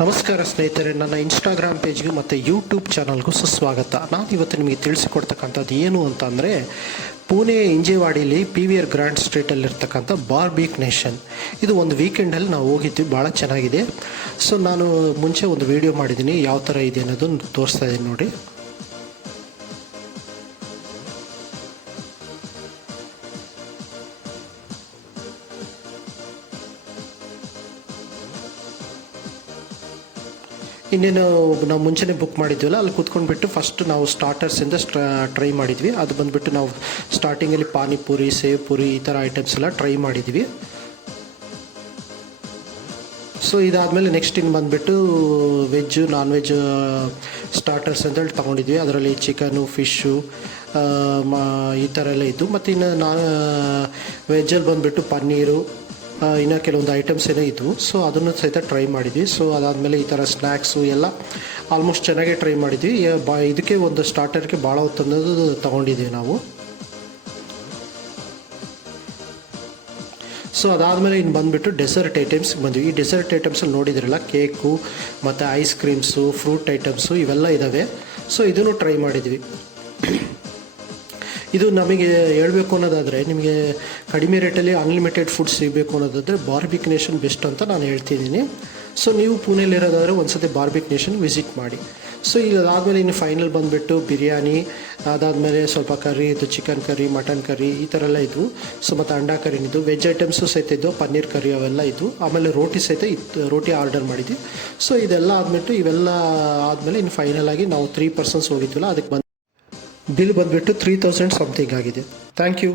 ನಮಸ್ಕಾರ ಸ್ನೇಹಿತರೆ, ನನ್ನ ಇನ್ಸ್ಟಾಗ್ರಾಮ್ ಪೇಜ್ಗೆ ಮತ್ತು ಯೂಟ್ಯೂಬ್ ಚಾನಲ್ಗೂ ಸುಸ್ವಾಗತ. ನಾನು ಇವತ್ತು ನಿಮಗೆ ತಿಳಿಸಿಕೊಡ್ತಕ್ಕಂಥದ್ದು ಏನು ಅಂತಂದರೆ, ಪುಣೆ ಇಂಜೇವಾಡಿಲಿ PVR ಗ್ರ್ಯಾಂಡ್ ಸ್ಟ್ರೀಟಲ್ಲಿರ್ತಕ್ಕಂಥ ಬಾರ್ಬಿಕ್ ನೇಷನ್. ಇದು ಒಂದು ವೀಕೆಂಡಲ್ಲಿ ನಾವು ಹೋಗಿದ್ವಿ, ಭಾಳ ಚೆನ್ನಾಗಿದೆ. ಸೊ ನಾನು ಮುಂಚೆ ಒಂದು ವೀಡಿಯೋ ಮಾಡಿದ್ದೀನಿ, ಯಾವ ಥರ ಇದೆ ಅನ್ನೋದನ್ನು ತೋರಿಸ್ತಾ ಇದ್ದೀನಿ ನೋಡಿ. ಇನ್ನೇನು ನಾವು ಮುಂಚೆನೇ ಬುಕ್ ಮಾಡಿದ್ವಲ್ಲ, ಅಲ್ಲಿ ಕೂತ್ಕೊಂಡ್ಬಿಟ್ಟು ಫಸ್ಟ್ ನಾವು ಸ್ಟಾರ್ಟರ್ಸಿಂದ ಟ್ರೈ ಮಾಡಿದ್ವಿ. ಅದು ಬಂದುಬಿಟ್ಟು ನಾವು ಸ್ಟಾರ್ಟಿಂಗಲ್ಲಿ ಪಾನಿಪುರಿ, ಸೇವ್ ಪುರಿ ಈ ಥರ ಐಟಮ್ಸ್ ಎಲ್ಲ ಟ್ರೈ ಮಾಡಿದ್ವಿ. ಸೊ ಇದಾದಮೇಲೆ ನೆಕ್ಸ್ಟ್ ಇನ್ನು ಬಂದುಬಿಟ್ಟು ವೆಜ್ಜು ನಾನ್ ವೆಜ್ ಸ್ಟಾರ್ಟರ್ಸ್ ಅಂತೇಳಿ ತೊಗೊಂಡಿದ್ವಿ. ಅದರಲ್ಲಿ ಚಿಕನು, ಫಿಶ್ಶು ಈ ಥರ ಎಲ್ಲ ಇದ್ದು. ಮತ್ತು ಇನ್ನು ವೆಜ್ಜಲ್ಲಿ ಬಂದುಬಿಟ್ಟು ಪನ್ನೀರು, ಇನ್ನು ಕೆಲವೊಂದು ಐಟಮ್ಸ್ ಏನೋ ಇದ್ವು. ಸೊ ಅದನ್ನು ಸಹಿತ ಟ್ರೈ ಮಾಡಿದ್ವಿ. ಸೊ ಅದಾದಮೇಲೆ ಈ ಥರ ಸ್ನ್ಯಾಕ್ಸು ಎಲ್ಲ ಆಲ್ಮೋಸ್ಟ್ ಚೆನ್ನಾಗೇ ಟ್ರೈ ಮಾಡಿದ್ವಿ. ಇದಕ್ಕೆ ಒಂದು ಸ್ಟಾರ್ಟರ್ಗೆ ಭಾಳ ಹೊತ್ತು ಅನ್ನೋದು ತೊಗೊಂಡಿದ್ದೀವಿ ನಾವು. ಸೊ ಅದಾದಮೇಲೆ ಇನ್ನು ಬಂದುಬಿಟ್ಟು ಡೆಸರ್ಟ್ ಐಟಮ್ಸ್ಗೆ ಬಂದ್ವಿ. ಈ ಡೆಸರ್ಟ್ ಐಟಮ್ಸಲ್ಲಿ ನೋಡಿದ್ರಲ್ಲ, ಕೇಕು ಮತ್ತು ಐಸ್ ಕ್ರೀಮ್ಸು, ಫ್ರೂಟ್ ಐಟಮ್ಸು ಇವೆಲ್ಲ ಇದ್ದಾವೆ. ಸೊ ಇದನ್ನು ಟ್ರೈ ಮಾಡಿದ್ವಿ. ಇದು ನಮಗೆ ಹೇಳಬೇಕು ಅನ್ನೋದಾದರೆ, ನಿಮಗೆ ಕಡಿಮೆ ರೇಟಲ್ಲಿ ಅನ್ಲಿಮಿಟೆಡ್ ಫುಡ್ ಸಿಗಬೇಕು ಅನ್ನೋದಾದರೆ ಬಾರ್ಬಿಕ್ ನೇಷನ್ ಬೆಸ್ಟ್ ಅಂತ ನಾನು ಹೇಳ್ತಿದ್ದೀನಿ. ಸೊ ನೀವು ಪುಣೆಯಲ್ಲಿರೋದಾದರೆ ಒಂದು ಸತಿ ಬಾರ್ಬಿಕ್ ನೇಷನ್ ವಿಸಿಟ್ ಮಾಡಿ. ಸೊ ಇದಾದಮೇಲೆ ಇನ್ನು ಫೈನಲ್ ಬಂದುಬಿಟ್ಟು ಬಿರಿಯಾನಿ, ಅದಾದಮೇಲೆ ಸ್ವಲ್ಪ ಕರಿ ಇತ್ತು, ಚಿಕನ್ ಕರಿ, ಮಟನ್ ಕರಿ ಈ ಥರ ಎಲ್ಲ ಇದ್ವು. ಸೊ ಮತ್ತು ಅಂಡಾ ಕರಿನಿದ್ದು, ವೆಜ್ ಐಟಮ್ಸು ಸಹಿತ ಇದ್ದವು, ಪನ್ನೀರ್ ಕರಿ ಅವೆಲ್ಲ ಇದ್ವು. ಆಮೇಲೆ ರೋಟಿ ಸಹಿತ ಇತ್ತು, ರೋಟಿ ಆರ್ಡರ್ ಮಾಡಿದ್ವಿ. ಸೊ ಇದೆಲ್ಲ ಆದ್ಬಿಟ್ಟು ಇವೆಲ್ಲ ಆದಮೇಲೆ ಇನ್ನು ಫೈನಲ್ ಆಗಿ ನಾವು 3 ಪರ್ಸನ್ಸ್ ಹೋಗಿದ್ವಲ್ಲ, ಅದಕ್ಕೆ ಬಿಲ್ ಬಂದುಬಿಟ್ಟು 3000 ಸಮಥಿಂಗ್ ಆಗಿದೆ. Thank you.